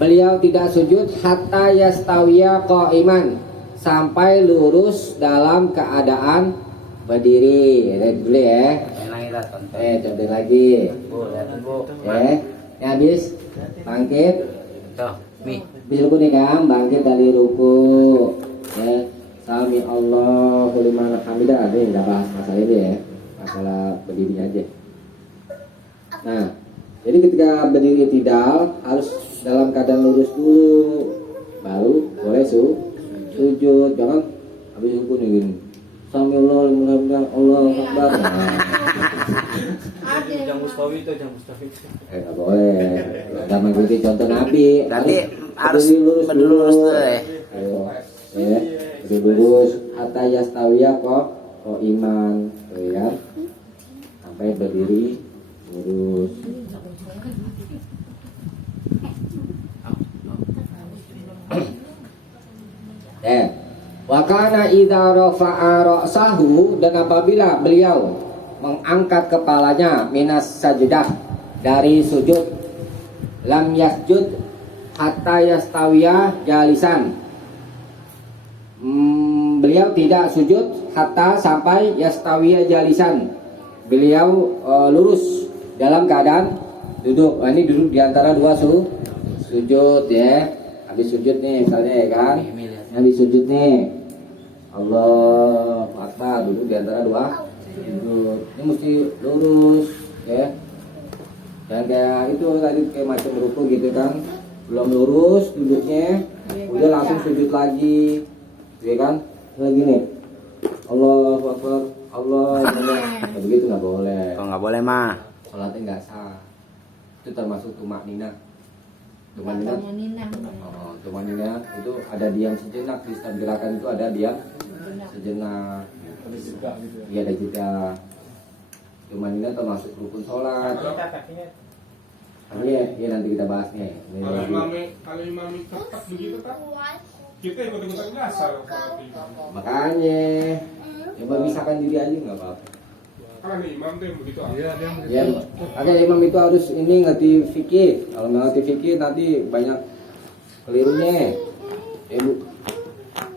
beliau tidak sujud hatta yastawiya qa'iman, sampai lurus dalam keadaan berdiri. Lihat dulu ya. Coba lagi. Bu, lihatin Bu. Ini habis bangkit. Tuh, nih. Habis ruku nih kan, bangkit dari ruku. Sami Allahu liman hamidah. Ini nggak bahas masalah ini ya, masalah berdiri aja. Nah, jadi ketika berdiri tidak harus dalam keadaan lurus dulu, baru boleh sujud. Jangan habis ruku nih gini. Sami Allahu liman hamidah, Allahu Akbar. Jam Mustawi itu, jam Mustawi. Nggak boleh. Udah mengikuti contoh Nabi. Nanti harus berdiri lurus lurus dulu. dulu ya. Ayo, ya, berdiri lurus. Hatta yastawiya kok iman, ya, sampai berdiri lurus. Wakana idza rafa'a ra'sahu, dan apabila beliau mengangkat kepalanya minas sajdah, dari sujud, lam yasjud hatta yastawiya jalisan, beliau tidak sujud hatta sampai yastawiya jalisan, beliau lurus dalam keadaan duduk. Ini duduk di antara dua sujud ya. Habis sujud nih misalnya ya kan, habis sujud nih Allahu Akbar, duduk di antara dua sujud. Ini mesti lurus ya. Dan kayak itu tadi kayak macam ruku gitu kan, belum lurus duduknya, udah langsung sujud lagi, ya kan? Lagi nih, Allahu Akbar, Allah, nah, begitu nggak boleh. Kalau nggak boleh mah. Sholatnya nggak sah. Itu termasuk tumak nina. Tumak nina. Tumak nina itu ada diam sejenak, di setiap gerakan itu ada diam sejenak. Iya ada jeda. Tumak nina termasuk rukun sholat. Iya nanti kita bahas nih. Kalau imami cepat begitu kan, kita ikut-ikutan ngasal. Makanya coba misalkan diri aja nggak apa-apa. Kan imam tuh yang begitu. Iya, dia Ya, makanya imam itu harus ini ngerti fikih. Kalau nggak ngerti fikih nanti banyak kelirunya.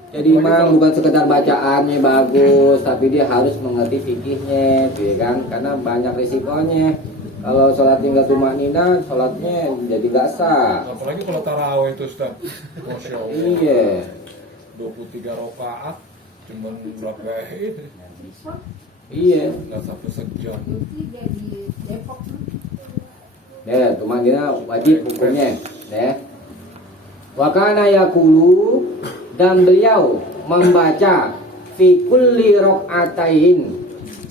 Jadi imam bukan sekedar bacaannya bagus, tapi dia harus mengerti fikihnya, gitu ya kan? Karena banyak risikonya. Kalau sholatnya nggak tumak nina, sholatnya jadi nggak sah. apalagi kalau tarawih itu Ustaz. Masya Allah. Iya. 23 rakaat cuman berapa ini? Iya. Nggak sampai sejam. Ya, tumak nina wajib hukumnya, ya. Wakana yakulu, dan beliau membaca fi kulli rokaatain,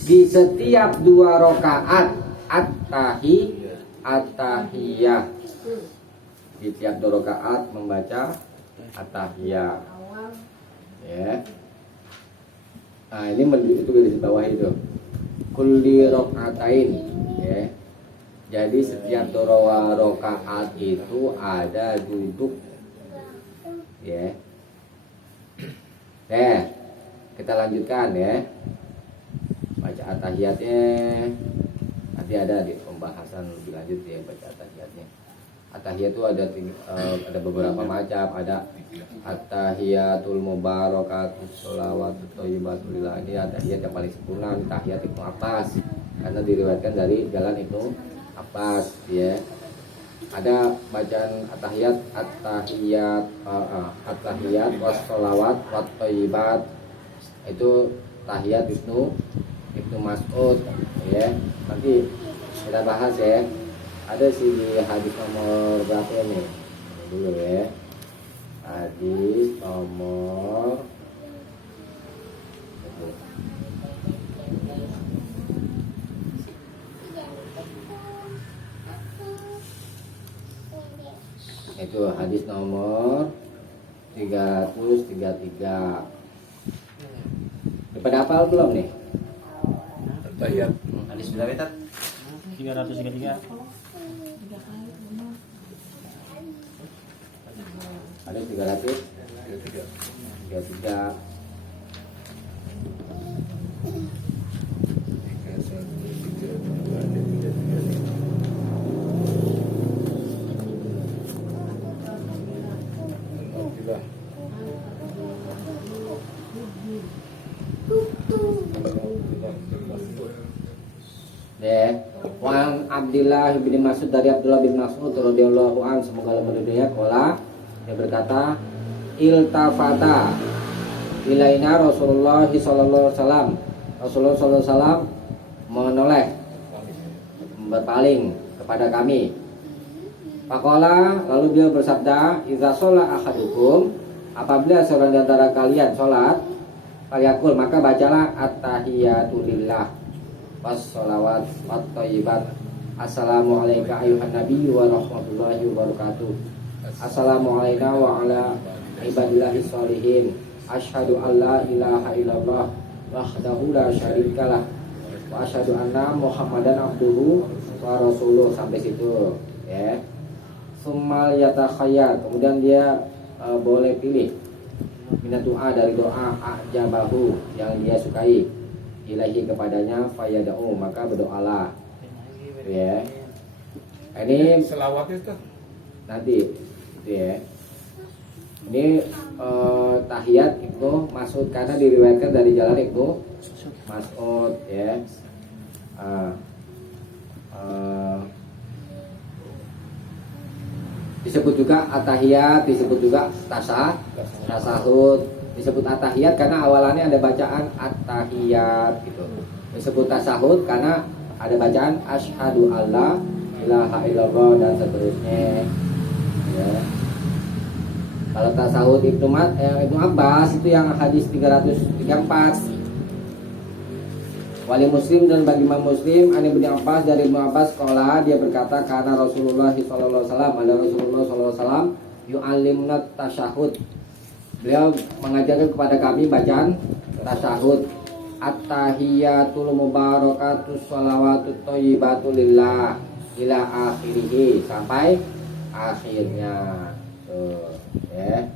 di setiap dua rokaat at-tahiyah, di tiap dua rokaat membaca at-tahiyah, ya. Nah ini itu di bawah itu kulli rokaatain, ya. Jadi setiap dua rokaat itu ada duduk, ya. Kita lanjutkan ya. Baca at-tahiyatnya. Nanti ada di pembahasan lebih lanjut ya baca at-tahiyatnya. At-tahiyat itu ada beberapa macam. Ada at-tahiyatul mubarakatus sholawatut thayyibatul lillah. Ini at-tahiyat yang paling sempurna, tahiyat Ibnu Abbas. Karena diriwayatkan dari jalan Ibnu Abbas ya. Ada bacaan at-tahiyat was-sholawat wat thayyibat. Itu tahiyat Ibnu Mas'ud ya. Nanti kita bahas ya. Ada sih di hadis nomor berapa nih? Ini dulu ya. Hadis nomor Itu hadis nomor 333. Pada hafal belum nih? Tahiyat. Hadis berapa Tat? 333. Ada 333. Alhamdulillah. Ya, Wan Abdillah bin Mas'ud dari Abdullah bin Mas'ud radhiyallahu an semoga Allah meridhoinya qala dia berkata iltafata ilaina Rasulullah sallallahu alaihi wasallam. Rasulullah sallallahu alaihi wasallam menoleh berpaling kepada kami. Faqala lalu beliau bersabda idza shalla ahadukum apabila seorang di antara kalian salat falyakul maka bacalah at-tahiyatu lillah wassalawat wattayyibat. Assalamu alayka ayuhan nabiyyu wa rahmatullahi wa barakatuh. Assalamu alayna wa ala ibadillahi sholihin. Asyhadu an la ilaha illallah wahdahu la syarikalah wa asyhadu anna Muhammadan abduhu wa rasuluh. Sampai situ ya. Summal yatakhayyar, kemudian dia boleh pilih minat doa dari doa ajabahu yang dia sukai ilahi kepadanya fayada'u maka berdoalah ya. Ini Selawat itu nanti gitu ya. Ini tahiyat itu Mas'ud karena diriwayatkan dari jalan itu Mas'ud ya. Disebut juga at-tahiyat, disebut juga tasahud. Disebut at-tahiyat karena awalannya ada bacaan at-tahiyat gitu. Disebut tasahud karena ada bacaan asyhadu alla ilaha illallah dan seterusnya. Ya. Kalau tasahud Ibnu Abbas itu yang hadis 334. Wali Muslim dan bagi Imam Muslim Ani bin Abbas dari Ibnu Abbas qala dia berkata karena Rasulullah sallallahu alaihi wasallam ada Rasulullah sallallahu alaihi wasallam yu'allimuna tasyahud. Beliau mengajarkan kepada kami bacaan tasyahud. At-tahiyatul mubarakatus shalawatut thayyibatu lillah ila akhirih sampai akhirnya. Tuh, ya.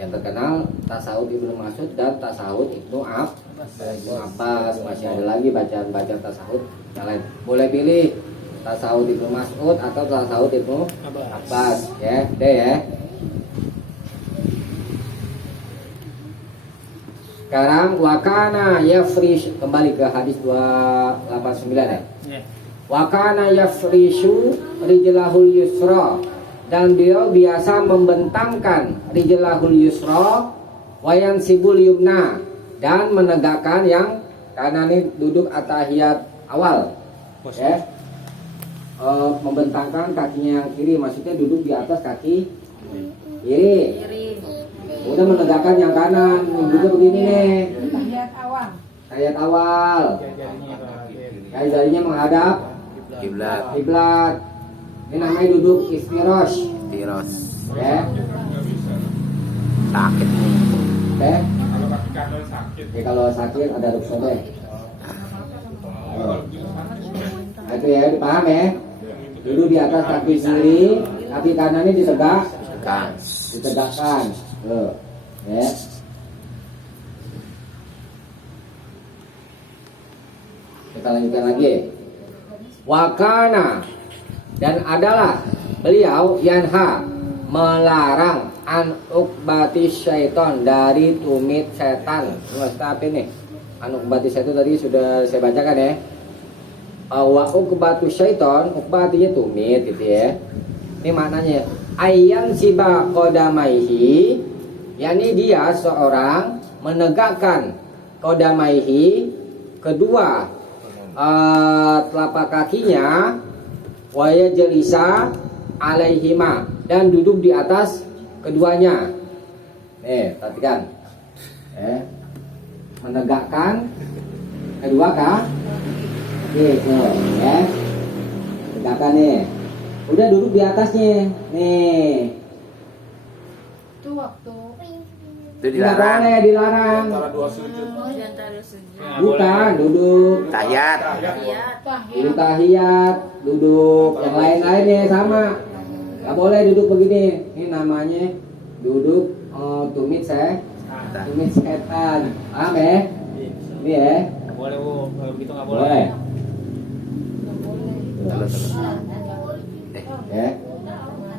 Yang terkenal tasawuf Ibnu Mas'ud dan tasawuf Ibnu Abbas. Masih ada lagi bacaan-bacaan tasawuf yang lain. Boleh pilih tasawuf Ibnu Mas'ud atau tasawuf Ibnu Abbas ya. Deh ya. Sekarang wakana yafrish, kembali ke hadis 289 ya. Wakana yafrishu rijlahul yusra, dan beliau biasa membentangkan rijlahul yusra wayan sibul yumna, dan menegakkan yang kanan. Ini duduk atahiyat awal ya. Membentangkan kakinya yang kiri, maksudnya duduk di atas kaki kiri. Udah menegakkan yang kanan, duduk begini nih. Tahiyat awal. Kayak jarinya menghadap kiblat. Ini namanya duduk istirosh. Ya. Sakit nih. Oke. Kalau kaki kanan sakit. Ya, kalau sakit ada rukshonya. Nah, itu ya, paham ya? Duduk di atas kaki kiri, kaki kanannya ditegakkan. Tuh, ya. Kita lanjutkan lagi. Wakana, dan adalah beliau yanha melarang an ukbati syaiton, dari tumit setan. Maksudnya apa nih? An ukbati syaiton tadi sudah saya bacakan ya. Wa ukbatu syaiton, ukbatinya tumit gitu ya. Ini maknanya ayyan siba qadamaihi, yakni dia seorang menegakkan qadamaihi, kedua telapak kakinya, waya jelisa alaihima, dan duduk di atas keduanya. Perhatikan. Menegakkan kedua kaki. Gitu, ya. Tegakkan nih. Udah duduk di atasnya. Nih. Itu waktu. Itu Nggak dilarang. boleh, dilarang. Antara dua sujud. Oh, di antara sujud. Bukan, duduk. Tahiyat. Iya. Duduk tahiyat, duduk. Yang lain-lainnya sama. Nggak boleh duduk begini. Ini namanya duduk tumit setan. Paham ya? Ini ya. Nggak boleh bu, kalau begitu nggak boleh. Boleh. Terus. Ya.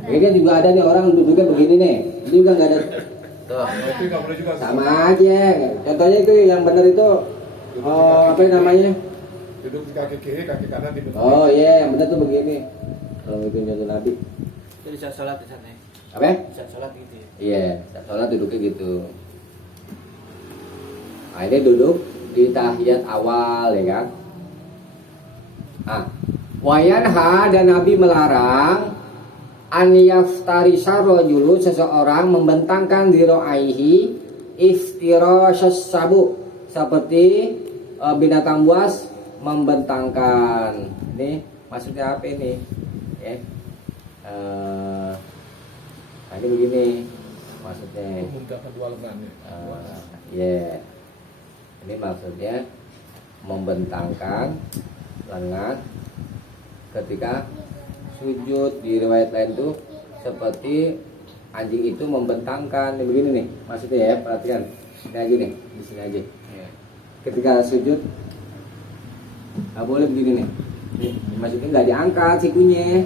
Ini kan juga ada nih orang duduknya begini nih. Ini juga nggak ada. Tuh. Itu nggak boleh juga. Sama aja. Contohnya itu yang benar itu apa namanya? Duduk di kaki kiri, kaki kanan di bentuk. Oh iya, yang benar tuh begini. Kalau itu contoh Nabi. Jadi saat sholat di sana ya. Apa? Saat sholat gitu ya. Iya, saat sholat duduknya gitu. Nah, ini duduk di tahiyat awal ya kan. Wayanha dan Nabi melarang an yaftarisa rajulu seseorang membentangkan dhiro'aihi iftirashas sabu seperti binatang buas membentangkan. Ini maksudnya apa ini? Ya. Ini begini maksudnya. Membentangkan dua lengannya. Ya. Ini maksudnya membentangkan lengan ketika sujud. Di riwayat lain tuh seperti anjing itu membentangkan. Ini begini nih maksudnya ya, perhatikan. Ini aja nih, di sini aja. Ketika sujud nggak boleh begini nih. Maksudnya nggak diangkat sikunya.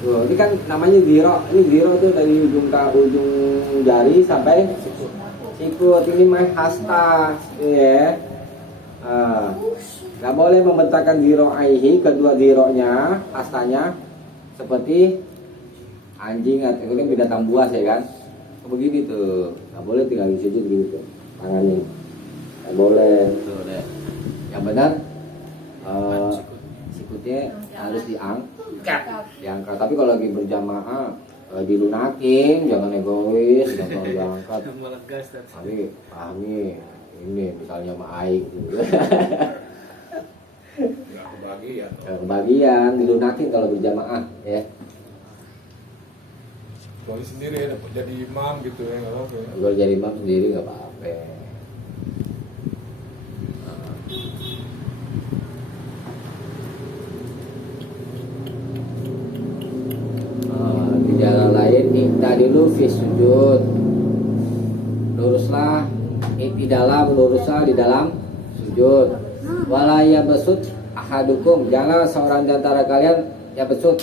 Tuh, ini kan namanya ziro. Ini ziro tuh dari ujung ke ujung jari sampai sikut. Ini mah hasta, ya. Nggak boleh membentangkan ziro aihi, kedua zironya, hastanya seperti anjing atau ini binatang buas ya kan. Begini tuh, nggak boleh tinggal di sujud gitu tangannya. Nggak boleh. Tuh deh. Yang benar sikutnya harus diangkat. Tapi kalau lagi berjamaah dilunakin, jangan egois, jangan diangkat. Malah gas dan Tapi pahami ini misalnya sama Aik gitu. Nggak kebagian. Kebagian dilunakin kalau berjamaah ya. Kalau sendiri ya, jadi imam gitu ya nggak apa-apa. Ya. Kalau jadi imam sendiri nggak apa-apa. Di jalan lain iktadilu fi sujud. Luruslah luruslah di dalam sujud. Walaya besut ahadukum, janganlah seorang di antara kalian ya besut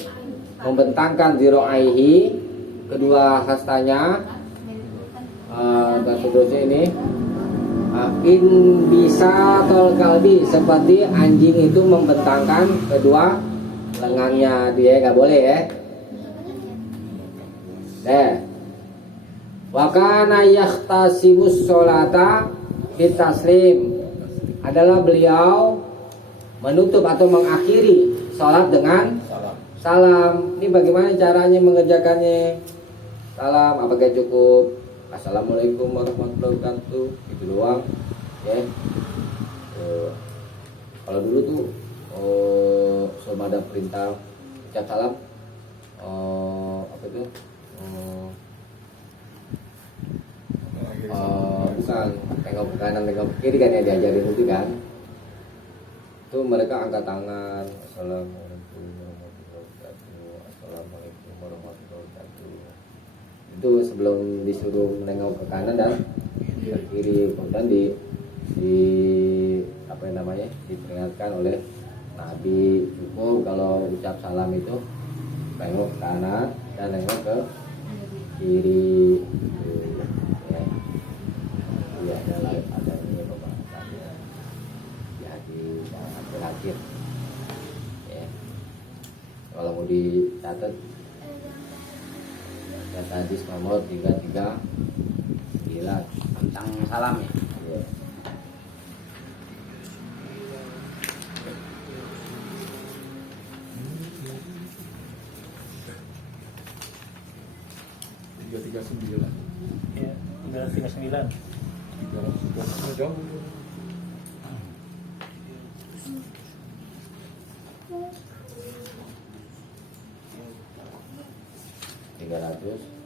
membentangkan ziro'aihi, kedua hastanya dan seterusnya ini in bisa tol kalbi, seperti anjing itu membentangkan kedua lengannya. Dia nggak boleh ya. Wakana yahtasimus sholata bitaslim, adalah beliau menutup atau mengakhiri sholat dengan salam. Ini bagaimana caranya mengerjakannya? Salam, apakah cukup assalamualaikum warahmatullahi wabarakatuh, itu doang ya. Kalau dulu tuh sebelum ada perintah ucap salam apa itu bukan tengok ke kanan tengok ke kiri kan ya, diajarin itu kan. Itu mereka angkat tangan, assalamualaikum warahmatullahi wabarakatuh, assalamualaikum warahmatullahi wabarakatuh. Itu sebelum disuruh menengok ke kanan dan ke kiri. Kemudian di apa namanya, diperingatkan oleh Nabi, cukup kalau ucap salam itu tengok ke kanan dan tengok ke kiri. Ya, ada ini pembahasannya ya di akhir-akhir ya. Kalau mau dicatat hadis nomor 339 Tentang salam ya. ya. Tiga 39. Ya, 339. 300 jauh. 300.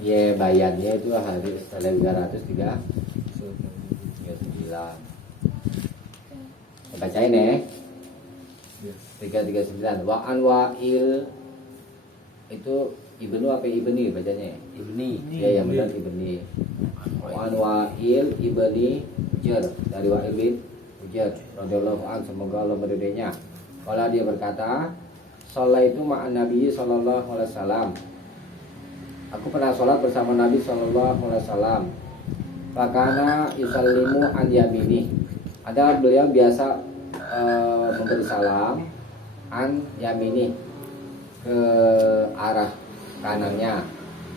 Ya bayarnya itu hari setelah 303 9. Bacain ya. 339. Wa an wa'il itu ibnu apa ibni bacanya? Ibni. Ya yang benar ibni. Wa an wa'il ibni Jar dari Wa'il bin Jar radhiyallahu an, semoga Allah meridainya. Kalau dia berkata, "Shalat itu ma'an Nabi sallallahu alaihi wasallam." Aku pernah sholat bersama Nabi sallallahu alaihi wasallam. Fakana yusallimu an yamini. Ada beliau biasa memberi salam an yamini ke arah kanannya.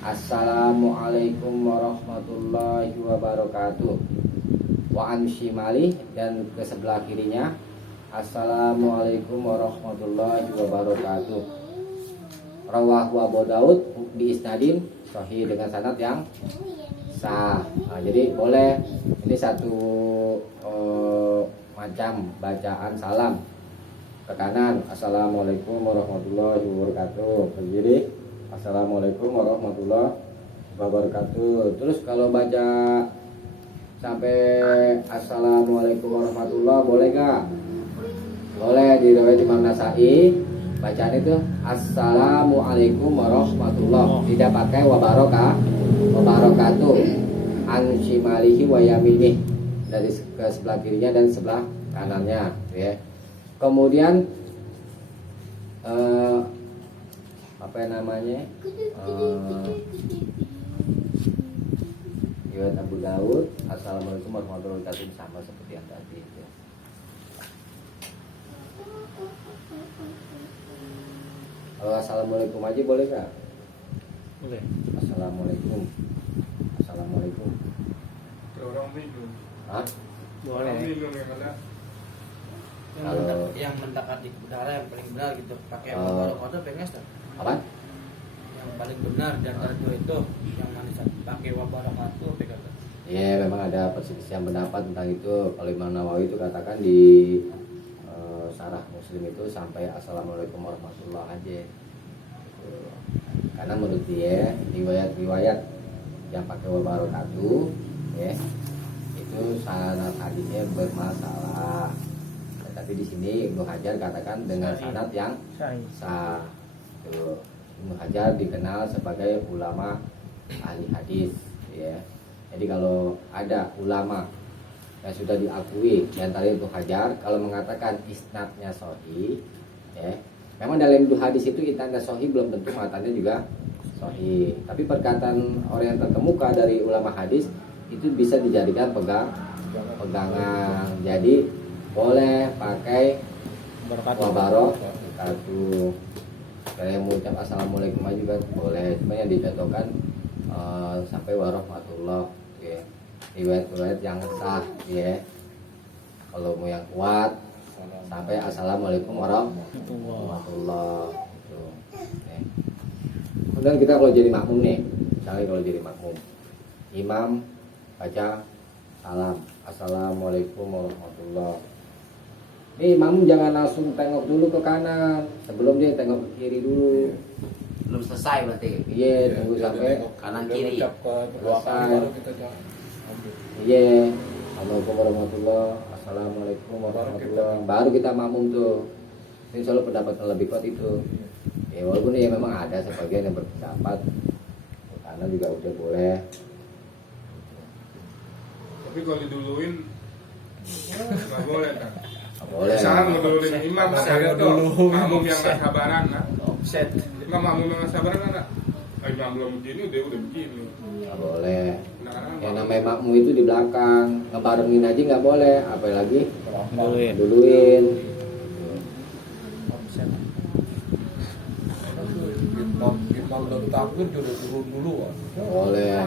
Assalamualaikum warahmatullahi wabarakatuh. Wa an shimali, dan ke sebelah kirinya. Assalamualaikum warahmatullahi wabarakatuh. Rawahu Abu Daud bi isnadin sahih, dengan sanad yang sah. Nah, jadi boleh ini satu macam bacaan salam ke kanan, assalamualaikum warahmatullahi wabarakatuh. Jadi assalamualaikum warahmatullahi wabarakatuh. Terus kalau baca sampai assalamualaikum warahmatullahi boleh gak? Boleh. Di riwayat Imam Nasai bacaan itu assalamualaikum warahmatullahi, tidak pakai wabarakatuh. An shimalihi wa yaminih, dari ke sebelah kirinya dan sebelah kanannya ya. Kemudian apa namanya, riwayat Abu Daud assalamualaikum warahmatullahi wabarakatuh, sama seperti yang tadi ya. Kalau assalamualaikum aja boleh gak? Boleh. Assalamualaikum. Assalamualaikum. Orang minum. Hah? Orang Boleh. minum yang ada. Yang mendekati udara yang paling benar gitu, pakai Oh. wabarakatuh pengen tak? Apa? Yang paling benar dan antara dua itu yang mana pakai wabarakatuh pengen tak? Ya memang ada perselisihan pendapat tentang itu. Kalau Imam Nawawi itu katakan di Syarah Muslim itu sampai assalamualaikum warahmatullahi aja. Karena menurut dia riwayat-riwayat yang pakai wabarakatuh ya itu sanad hadisnya bermasalah. Tapi di sini Ibnu Hajar katakan dengan sanad yang sah. Tuh. Ibnu Hajar dikenal sebagai ulama ahli hadis ya. Jadi kalau ada ulama yang sudah diakui di antara Ibnu Hajar, kalau mengatakan isnadnya sahih ya, memang dalam Ibnu hadis itu isnadnya sahih belum tentu matanya juga sahih. Tapi perkataan orang yang terkemuka dari ulama hadis itu bisa dijadikan pegangan. Jadi boleh pakai wabarakatuh. Kalau yang mengucap assalamualaikum aja juga boleh, cuma yang dicontohkan sampai warahmatullah ya. Riwayat-riwayat yang sah ya. Kalau mau yang kuat sampai assalamualaikum warahmatullahi gitu. Ya. Kemudian kita kalau jadi makmum nih, misalnya kalau jadi makmum, imam baca salam assalamualaikum warahmatullahi. Ini imam jangan langsung tengok dulu ke kanan, sebelum dia tengok ke kiri dulu. Belum selesai berarti. Iya, tunggu sampai kanan Dia kiri. ucap ke kedua kali baru kita jangan ambil. iya. Assalamualaikum warahmatullahi, assalamualaikum warahmatullahi. Baru kita makmum tuh. Ini selalu pendapat yang lebih kuat itu. Ya walaupun ya memang ada sebagian yang berpendapat ke kanan juga udah boleh. Tapi kalau diduluin nggak boleh kan? Nggak boleh. Misalnya ngeduluin imam, saya tuh dulu. makmum yang nggak sabaran, nah. Offset. Imam makmum yang nggak sabaran kan? Imam belum begini, dia udah begini. Nggak boleh. Nah, Yang namanya makmum itu di belakang, ngebarengin aja nggak boleh, apalagi Duluin. duluin. Offset. Imam udah takbir juga turun duluan. Nggak boleh.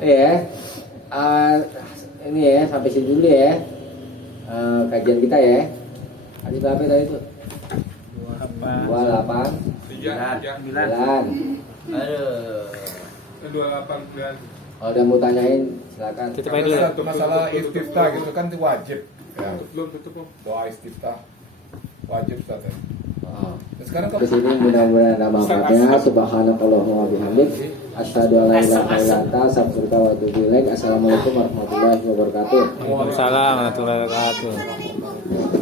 Ya, ini ya sampai sini dulu ya. Kajian kita ya. Hadis berapa tadi itu? 28. 28 tiga. 9. Aduh. 28 bulan. Kalau ada mau tanyain silakan. Tutup aja dulu. Untuk masalah istiftah gitu kan itu wajib. Ya. Belum tutup Om. Doa istiftah wajib Ustaz. Ya. Oh. Dan sekarang Ke sini mudah-mudahan ada manfaatnya. Subhanakallahumma wa bihamdik asyhadu an la ilaha illa anta astaghfiruka wa atubu ilaik. Assalamualaikum warahmatullahi wabarakatuh. Waalaikumsalam warahmatullahi wabarakatuh.